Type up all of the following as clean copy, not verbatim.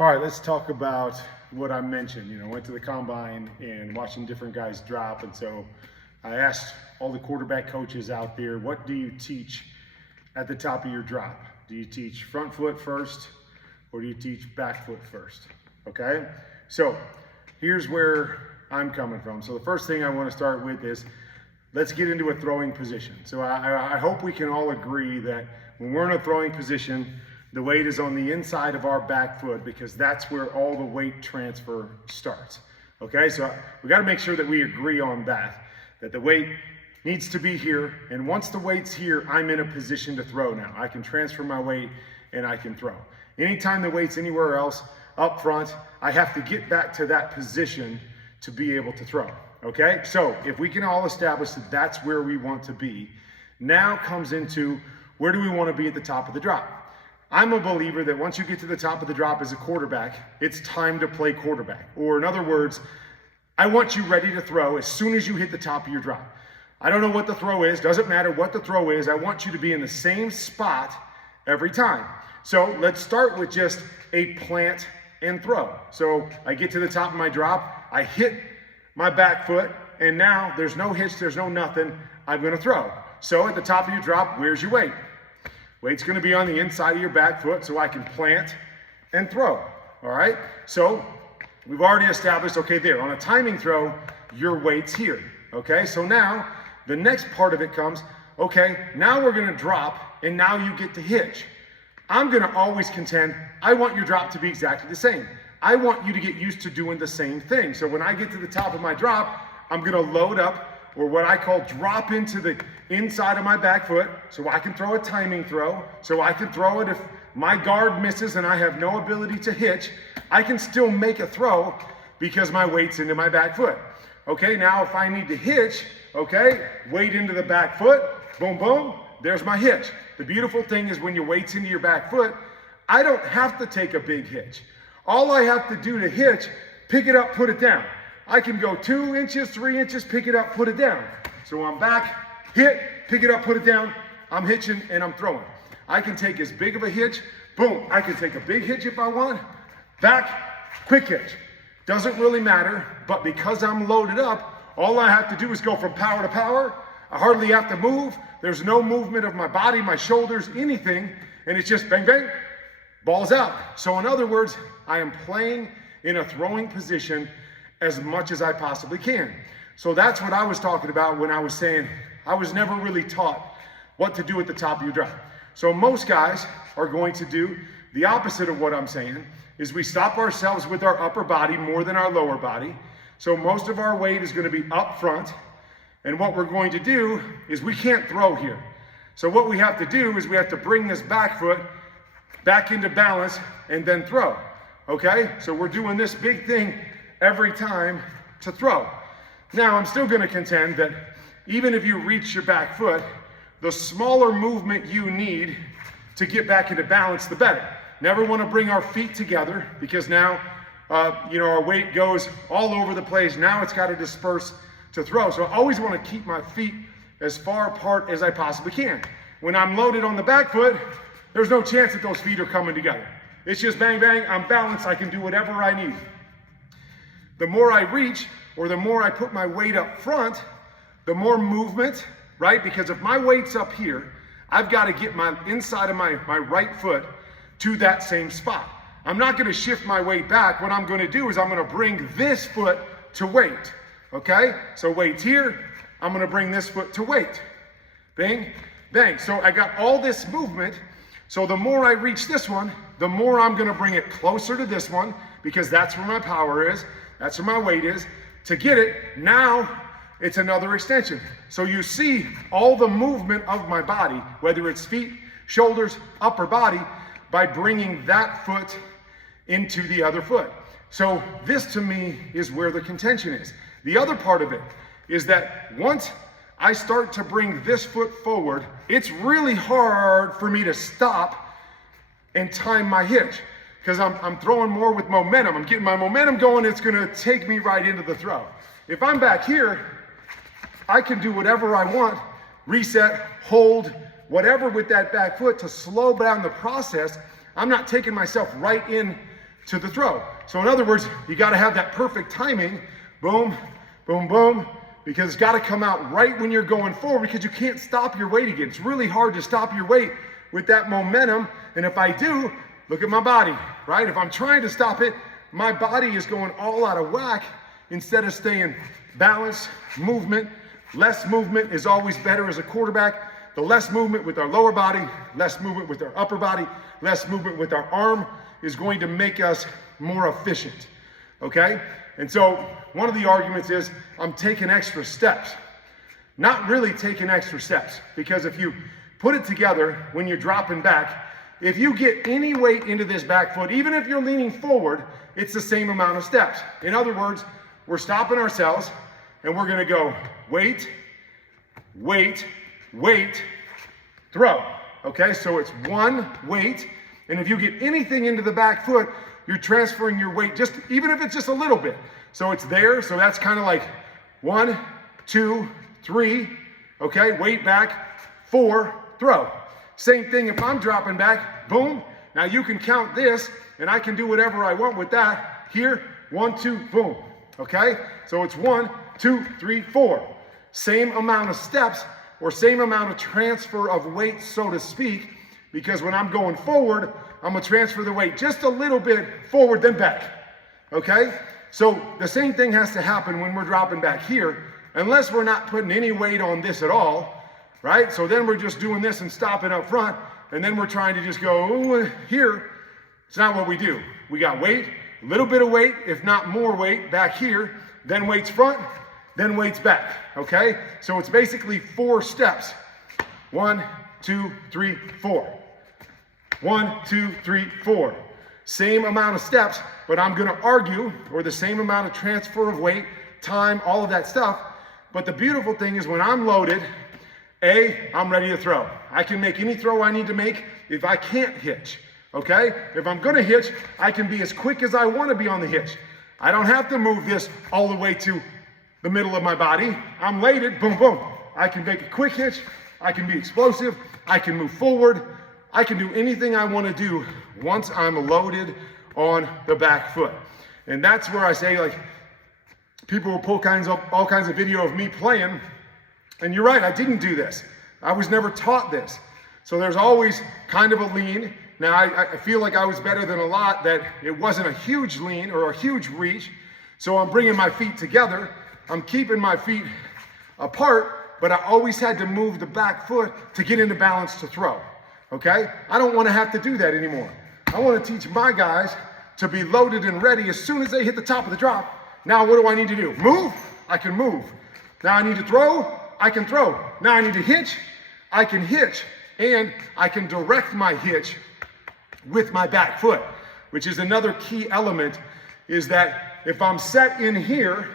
All right, let's talk about what I mentioned. Went to the combine and watching different guys drop. And so I asked all the quarterback coaches out there, what do you teach at the top of your drop? Do you teach front foot first or do you teach back foot first? Okay, so here's where I'm coming from. So the first thing I want to start with is let's get into a throwing position. So I hope we can all agree that when we're in a throwing position, the weight is on the inside of our back foot because that's where all the weight transfer starts. Okay, so we got to make sure that we agree on that the weight needs to be here. And once the weight's here, I'm in a position to throw now. I can transfer my weight and I can throw. Anytime the weight's anywhere else up front, I have to get back to that position to be able to throw. Okay, so if we can all establish that that's where we want to be, now comes into where do we want to be at the top of the drop? I'm a believer that once you get to the top of the drop as a quarterback, it's time to play quarterback. Or in other words, I want you ready to throw as soon as you hit the top of your drop. I don't know what the throw is, doesn't matter what the throw is, I want you to be in the same spot every time. So let's start with just a plant and throw. So I get to the top of my drop, I hit my back foot, and now there's no hitch, there's no nothing, I'm gonna throw. So at the top of your drop, where's your weight? Weight's gonna be on the inside of your back foot so I can plant and throw, all right? So we've already established, okay, there, on a timing throw, your weight's here, okay? So now, the next part of it comes, okay, now we're gonna drop, and now you get to hitch. I'm gonna always contend, I want your drop to be exactly the same. I want you to get used to doing the same thing. So when I get to the top of my drop, I'm gonna load up, or what I call drop into the inside of my back foot so I can throw a timing throw, so I can throw it if my guard misses and I have no ability to hitch, I can still make a throw because my weight's into my back foot. Okay, now if I need to hitch, okay, weight into the back foot, boom, boom, there's my hitch. The beautiful thing is when your weight's into your back foot, I don't have to take a big hitch. All I have to do to hitch, pick it up, put it down. I can go 2 inches, 3 inches, pick it up, put it down. So I'm back, hit, pick it up, put it down. I'm hitching and I'm throwing. I can take as big of a hitch, boom. I can take a big hitch if I want, back, quick hitch. Doesn't really matter, but because I'm loaded up, all I have to do is go from power to power. I hardly have to move. There's no movement of my body, my shoulders, anything. And it's just bang, bang, ball's out. So in other words, I am playing in a throwing position as much as I possibly can. So that's what I was talking about when I was saying I was never really taught what to do at the top of your drop. So most guys are going to do the opposite of what I'm saying, is we stop ourselves with our upper body more than our lower body. So most of our weight is going to be up front. And what we're going to do is we can't throw here. So what we have to do is we have to bring this back foot back into balance and then throw. Okay? So we're doing this big thing every time to throw. Now, I'm still gonna contend that even if you reach your back foot, the smaller movement you need to get back into balance, the better. Never wanna bring our feet together because now, our weight goes all over the place. Now it's gotta disperse to throw. So I always wanna keep my feet as far apart as I possibly can. When I'm loaded on the back foot, there's no chance that those feet are coming together. It's just bang, bang, I'm balanced, I can do whatever I need. The more I reach, or the more I put my weight up front, the more movement, right? Because if my weight's up here, I've got to get my inside of my right foot to that same spot. I'm not going to shift my weight back. What I'm going to do is I'm going to bring this foot to weight, okay? So weight's here, I'm going to bring this foot to weight. Bang, bang. So I got all this movement. So the more I reach this one, the more I'm going to bring it closer to this one because that's where my power is. That's where my weight is. To get it, now it's another extension. So you see all the movement of my body, whether it's feet, shoulders, upper body, by bringing that foot into the other foot. So this to me is where the contention is. The other part of it is that once I start to bring this foot forward, it's really hard for me to stop and time my hitch. Because I'm throwing more with momentum. I'm getting my momentum going, it's gonna take me right into the throw. If I'm back here, I can do whatever I want, reset, hold, whatever with that back foot to slow down the process. I'm not taking myself right in to the throw. So in other words, you got to have that perfect timing, boom, boom, boom, because it's got to come out right when you're going forward, because you can't stop your weight again. It's really hard to stop your weight with that momentum. And if I do, look at my body, right? If I'm trying to stop it, my body is going all out of whack instead of staying balanced. Movement, less movement is always better as a quarterback. The less movement with our lower body, less movement with our upper body, less movement with our arm is going to make us more efficient, okay? And so one of the arguments is I'm taking extra steps. Not really taking extra steps, because if you put it together when you're dropping back, if you get any weight into this back foot, even if you're leaning forward, it's the same amount of steps. In other words, we're stopping ourselves and we're gonna go weight, weight, weight, throw. Okay, so it's one weight, and if you get anything into the back foot, you're transferring your weight, just even if it's just a little bit. So it's there, so that's kind of like 1, 2, 3, okay, weight back, 4, throw. Same thing if I'm dropping back, boom. Now you can count this, and I can do whatever I want with that. Here, 1, 2, boom, okay? So it's 1, 2, 3, 4. Same amount of steps, or same amount of transfer of weight, so to speak, because when I'm going forward, I'm gonna transfer the weight just a little bit forward then back, okay? So the same thing has to happen when we're dropping back here, unless we're not putting any weight on this at all, right? So then we're just doing this and stopping up front, and then we're trying to just go here. It's not what we do. We got weight, a little bit of weight, if not more weight back here, then weights front, then weights back, okay? So it's basically 4 steps. 1, 2, 3, 4. 1, 2, 3, 4. Same amount of steps, but I'm gonna argue, or the same amount of transfer of weight, time, all of that stuff. But the beautiful thing is when I'm loaded, I'm ready to throw. I can make any throw I need to make if I can't hitch, okay? If I'm gonna hitch, I can be as quick as I wanna be on the hitch. I don't have to move this all the way to the middle of my body. I'm loaded, boom, boom. I can make a quick hitch, I can be explosive, I can move forward, I can do anything I want to do once I'm loaded on the back foot. And that's where I say, like, people will pull all kinds of video of me playing, and you're right, I didn't do this. I was never taught this. So there's always kind of a lean. Now I feel like I was better than a lot that it wasn't a huge lean or a huge reach. So I'm bringing my feet together. I'm keeping my feet apart, but I always had to move the back foot to get into balance to throw, okay? I don't want to have to do that anymore. I want to teach my guys to be loaded and ready as soon as they hit the top of the drop. Now what do I need to do? Move? I can move. Now I need to throw? I can throw. Now I need to hitch? I can hitch. And I can direct my hitch with my back foot, which is another key element, is that if I'm set in here,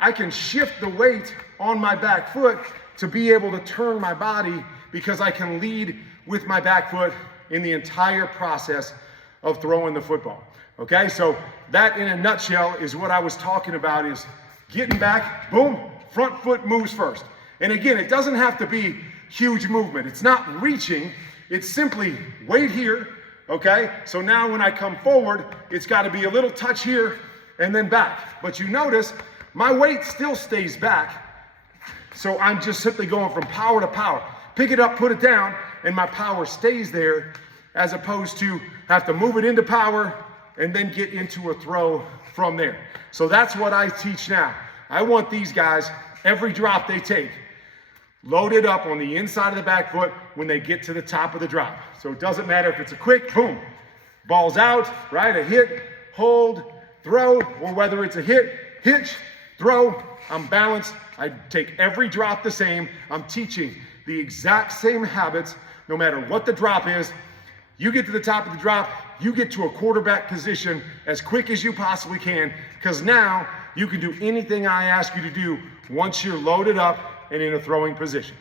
I can shift the weight on my back foot to be able to turn my body, because I can lead with my back foot in the entire process of throwing the football. Okay, so that in a nutshell is what I was talking about, is getting back, boom, front foot moves first. And again, it doesn't have to be huge movement. It's not reaching, it's simply weight here, okay? So now when I come forward, it's gotta be a little touch here and then back. But you notice, my weight still stays back, so I'm just simply going from power to power. Pick it up, put it down, and my power stays there, as opposed to have to move it into power and then get into a throw from there. So that's what I teach now. I want these guys, every drop they take, loaded up on the inside of the back foot when they get to the top of the drop. So it doesn't matter if it's a quick, boom, ball's out, right? A hit, hold, throw, or whether it's a hit, hitch, throw, I'm balanced. I take every drop the same. I'm teaching the exact same habits, no matter what the drop is. You get to the top of the drop, you get to a quarterback position as quick as you possibly can, because now you can do anything I ask you to do once you're loaded up and in a throwing position.